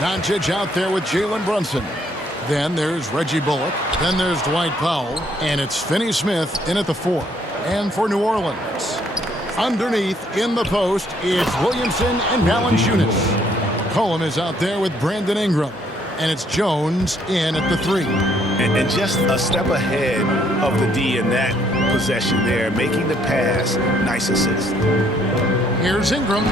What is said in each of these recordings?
Doncic out there with Jalen Brunson. Then there's Reggie Bullock. Then there's Dwight Powell. And it's Finney-Smith in at the 4. And for New Orleans, underneath in the post, it's Williamson and Valanciunas. McCollum is out there with Brandon Ingram. And it's Jones in at the 3. And just a step ahead of the D in that possession there, making the pass. Nice assist. Here's Ingram.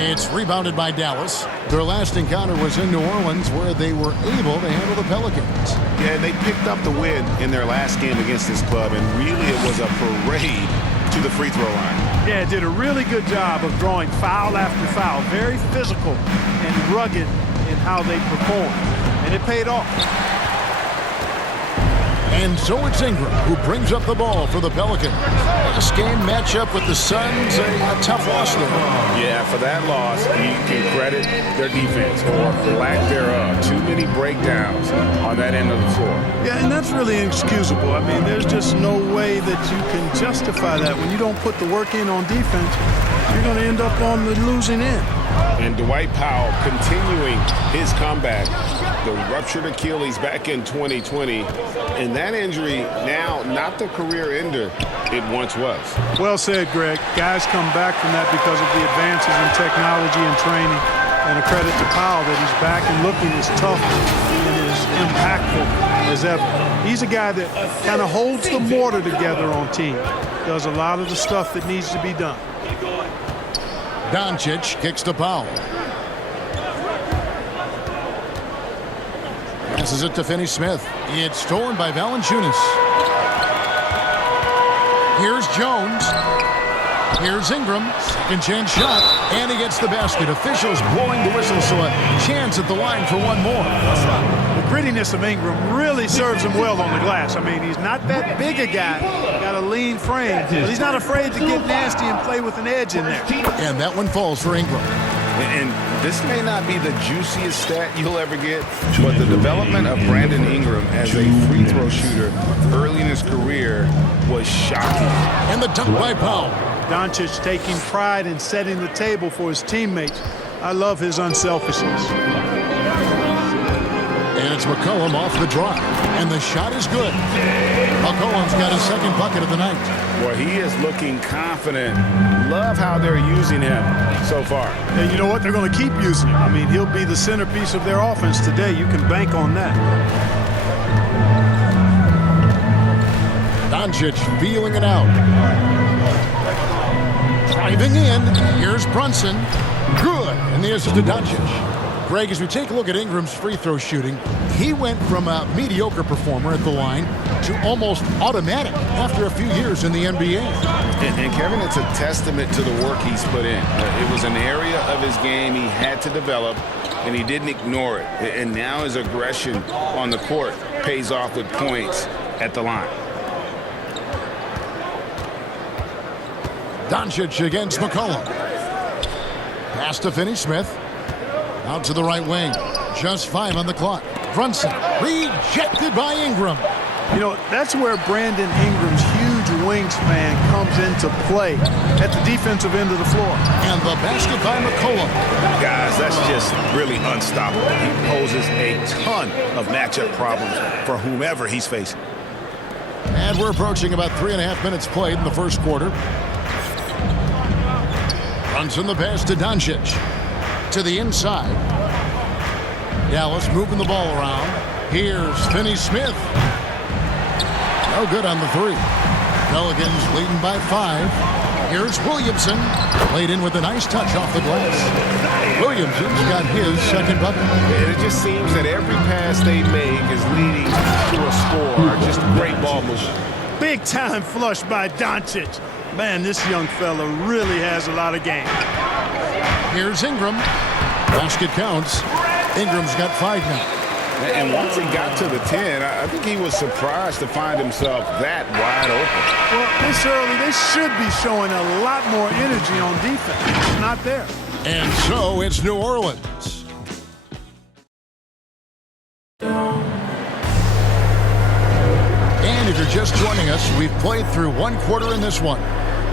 It's rebounded by Dallas. Their last encounter was in New Orleans, where they were able to handle the Pelicans. Yeah, and they picked up the win in their last game against this club, and really it was a parade to the free throw line. Yeah, did a really good job of drawing foul after foul. Very physical and rugged in how they performed, and it paid off. And so it's Ingram who brings up the ball for the Pelicans. Last game matchup with the Suns, a tough loss there. Yeah, for that loss, you can credit their defense, or lack thereof. Too many breakdowns on that end of the floor. Yeah, and that's really inexcusable. I mean, there's just no way that you can justify that. When you don't put the work in on defense, you're going to end up on the losing end. And Dwight Powell continuing his comeback. The ruptured Achilles back in 2020. And that injury now not the career ender it once was. Well said, Greg. Guys come back from that because of the advances in technology and training. And a credit to Powell that he's back and looking as tough and as impactful as ever. He's a guy that kind of holds the mortar together on team. Does a lot of the stuff that needs to be done. Doncic kicks to Powell. Passes it to Finney-Smith. It's stolen by Valanciunas. Here's Jones. Here's Ingram. Second chance shot. And he gets the basket. Officials blowing the whistle, so a chance at the line for one more. The grittiness of Ingram really serves him well on the glass. I mean, he's not that big a guy. Got a lean frame. But he's not afraid to get nasty and play with an edge in there. And that one falls for Ingram. And this may not be the juiciest stat you'll ever get, but the development of Brandon Ingram as a free throw shooter early in his career was shocking. And the dunk by Powell. Doncic taking pride in setting the table for his teammates. I love his unselfishness. And it's McCollum off the drive. And the shot is good. McCollum's got his second bucket of the night. Well, he is looking confident. Love how they're using him so far. And you know what? They're going to keep using him. I mean, he'll be the centerpiece of their offense today. You can bank on that. Doncic feeling it out. Driving in. Here's Brunson. Good. And the assist to Doncic. Greg, as we take a look at Ingram's free throw shooting, he went from a mediocre performer at the line to almost automatic after a few years in the NBA. And Kevin, it's a testament to the work he's put in. It was an area of his game he had to develop, and he didn't ignore it. And now his aggression on the court pays off with points at the line. Doncic against McCollum. Pass to Finney-Smith. Out to the right wing. Just 5 on the clock. Brunson rejected by Ingram. You know, that's where Brandon Ingram's huge wingspan comes into play at the defensive end of the floor. And the basket by McCollum. Guys, that's just really unstoppable. He poses a ton of matchup problems for whomever he's facing. And we're approaching about 3.5 minutes played in the first quarter. Brunson the pass to Doncic. To the inside. Dallas moving the ball around. Here's Finney-Smith. No good on the 3. Pelicans leading by 5. Here's Williamson. Played in with a nice touch off the glass. Williamson's got his second bucket. And it just seems that every pass they make is leading to a score. Just great ball movement. Big time flush by Doncic. Man, this young fella really has a lot of game. Here's Ingram. Basket counts. Ingram's got 5 now. And once he got to the 10, I think he was surprised to find himself that wide open. Well, this early, they should be showing a lot more energy on defense. It's not there. And so it's New Orleans. And if you're just joining us, we've played through one quarter in this one.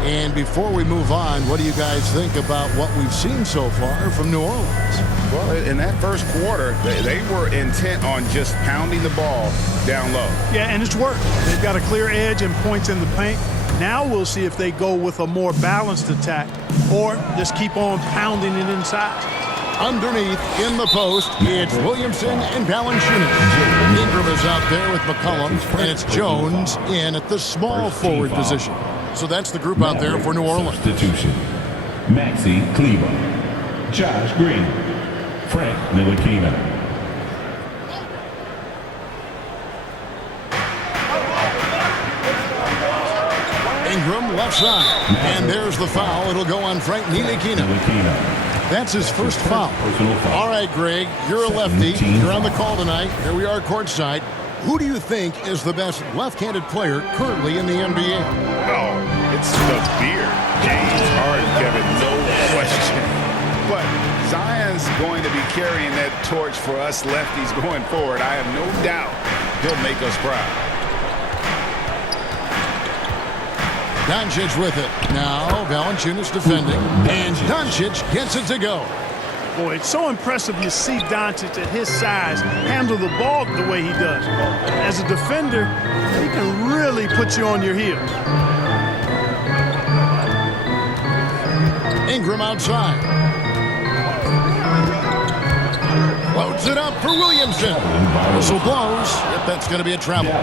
And before we move on, what do you guys think about what we've seen so far from New Orleans? Well, in that first quarter, they were intent on just pounding the ball down low. Yeah, and it's worked. They've got a clear edge and points in the paint. Now we'll see if they go with a more balanced attack or just keep on pounding it inside. Underneath, in the post, it's Williamson and Valanciunas. Ingram is out there with McCollum, and it's Jones in at the small forward position. So that's the group out there for New Orleans. Substitution. Maxi Kleber, Josh Green, Frank Ntilikina. Ingram left side, and there's the foul. It'll go on Frank Ntilikina. That's his first foul. All right, Greg, you're a lefty. You're on the call tonight. Here we are courtside. Who do you think is the best left-handed player currently in the NBA? Oh, it's the beard. James Harden, Kevin, no question. But Zion's going to be carrying that torch for us lefties going forward. I have no doubt he'll make us proud. Doncic with it. Now Valanciunas defending. And Doncic gets it to go. Boy, it's so impressive you see Doncic at his size handle the ball the way he does. As a defender, he can really put you on your heels. Ingram outside. Loads it up for Williamson. Whistle blows. Yep, that's going to be a travel.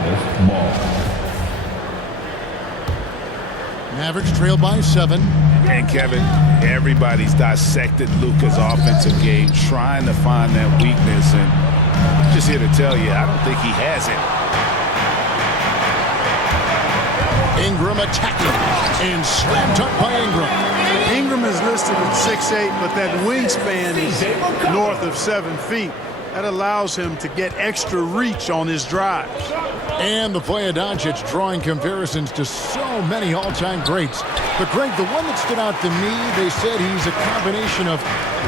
Mavericks trail by 7. And Kevin, everybody's dissected Luka's offensive game, trying to find that weakness. And I'm just here to tell you, I don't think he has it. Ingram attacking. And slammed up by Ingram. Ingram is listed at 6'8", but that wingspan is north of 7 feet. That allows him to get extra reach on his drives. And the play of Doncic drawing comparisons to so many all-time greats. But, Greg, the one that stood out to me, they said he's a combination of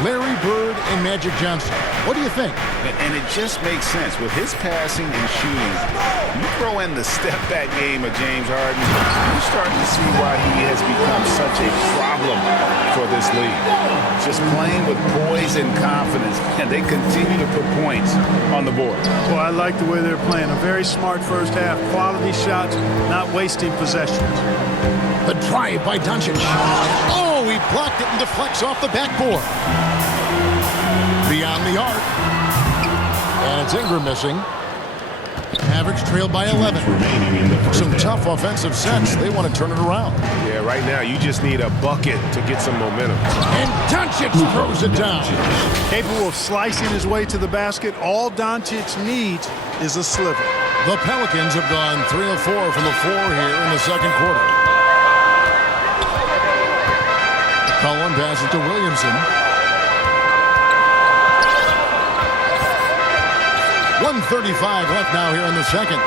Larry Bird and Magic Johnson. What do you think? And it just makes sense. With his passing and shooting, you throw in the step-back game of James Harden, you start to see why he has become such a problem for this league. Just playing with poise and confidence, and they continue to put points on the board. Well, I like the way they're playing. A very smart first half. Quality shots, not wasting possessions. The drive by Doncic. Oh, he blocked it and deflects off the backboard. Beyond the arc. And it's Ingram missing. Mavericks trailed by 11. Some tough offensive sets. They want to turn it around. Yeah, right now you just need a bucket to get some momentum. And Doncic throws it down. Capable of slicing his way to the basket. All Doncic needs is a sliver. The Pelicans have gone 3 of 4 from the floor here in the second quarter. Cullen passes to Williamson. 1:35 left now here in the second.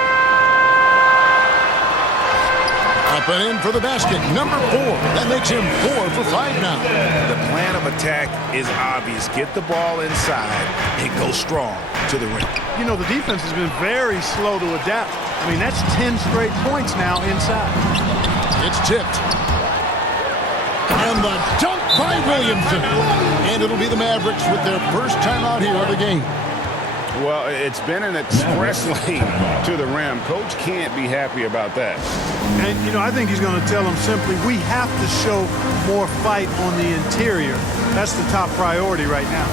Up and in for the basket. Number 4. That makes him 4 for 5 now. The plan of attack is obvious. Get the ball inside and go strong to the rim. You know, the defense has been very slow to adapt. I mean, that's 10 straight points now inside. It's tipped. And the dunk by Williamson. And it'll be the Mavericks with their first time out here of the game. Well, it's been an express lane to the rim. Coach can't be happy about that. And, you know, I think he's going to tell them simply, we have to show more fight on the interior. That's the top priority right now.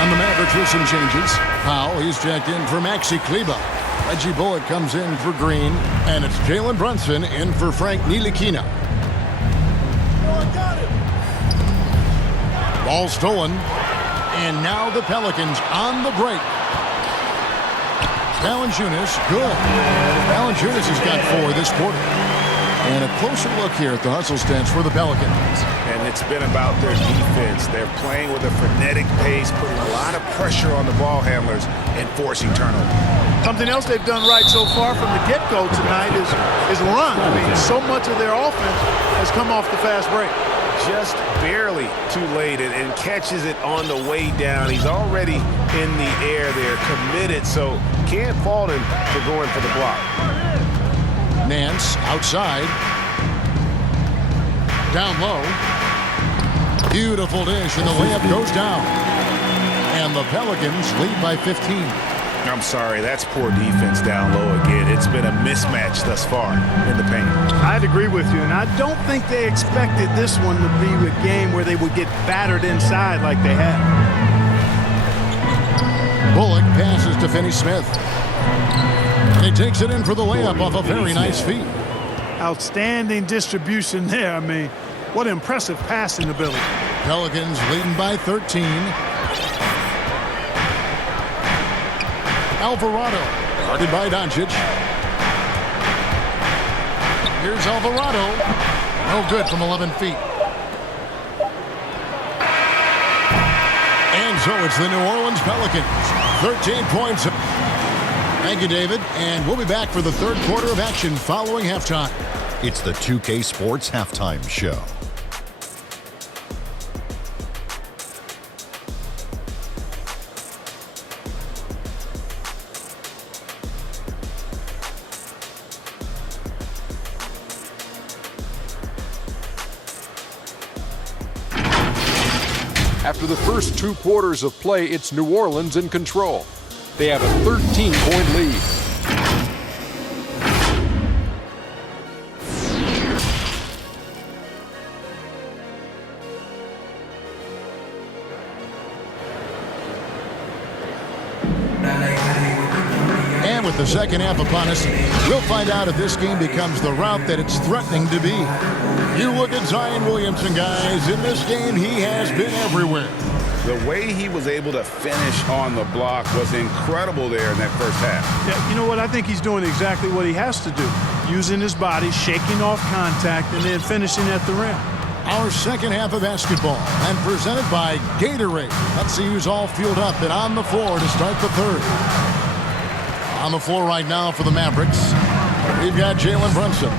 And the Mavericks with some changes. Powell, he's checked in for Maxi Kleber. Reggie Bullock comes in for Green. And it's Jalen Brunson in for Frank Ntilikina. Ball stolen. And now the Pelicans on the break. Valanciunas, good. Valanciunas has got 4 this quarter. And a closer look here at the hustle stance for the Pelicans. And it's been about their defense. They're playing with a frenetic pace, putting a lot of pressure on the ball handlers and forcing turnovers. Something else they've done right so far from the get-go tonight is run. I mean, so much of their offense has come off the fast break. just barely too late and catches it on the way down. He's already in the air there, committed, so can't fault him for going for the block. Nance outside. Down low. Beautiful dish, and the layup goes down. And the Pelicans lead by 15. I'm sorry, that's poor defense down low again. It's been a mismatch thus far in the paint. I'd agree with you, and I don't think they expected this one to be a game where they would get battered inside like they have. Bullock passes to Finney-Smith. And he takes it in for the layup off a very nice feed. Outstanding distribution there. I mean, what impressive passing ability. Pelicans leading by 13. Alvarado, guarded by Doncic. Here's Alvarado. No good from 11 feet. And so it's the New Orleans Pelicans. 13 points. Thank you, David. And we'll be back for the third quarter of action following halftime. It's the 2K Sports Halftime Show. After the first 2 quarters of play, it's New Orleans in control. They have a 13-point lead. And with the second half upon us, we'll find out if this game becomes the route that it's threatening to be. You look at Zion Williamson, guys. In this game, he has been everywhere. The way he was able to finish on the block was incredible there in that first half. Yeah, you know what? I think he's doing exactly what he has to do. Using his body, shaking off contact, and then finishing at the rim. Our second half of basketball, and presented by Gatorade. Let's see who's all fueled up and on the floor to start the third. On the floor right now for the Mavericks, we've got Jalen Brunson.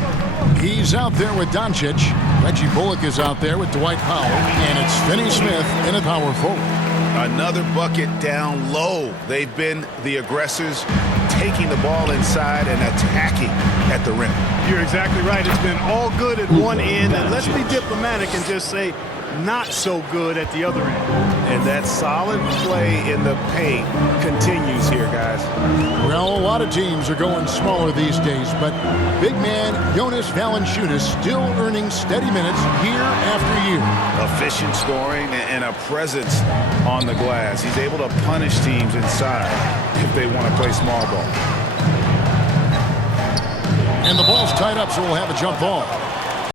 He's out there with Doncic. Reggie Bullock is out there with Dwight Powell. And it's Finney-Smith in a power forward. Another bucket down low. They've been the aggressors, taking the ball inside and attacking at the rim. You're exactly right. It's been all good at one end, and let's be diplomatic and just say not so good at the other end. And that solid play in the paint continues here, guys. Well, a lot of teams are going smaller these days, but big man Jonas Valanciunas still earning steady minutes year after year. Efficient scoring and a presence on the glass. He's able to punish teams inside if they want to play small ball. And the ball's tied up, so we'll have a jump ball.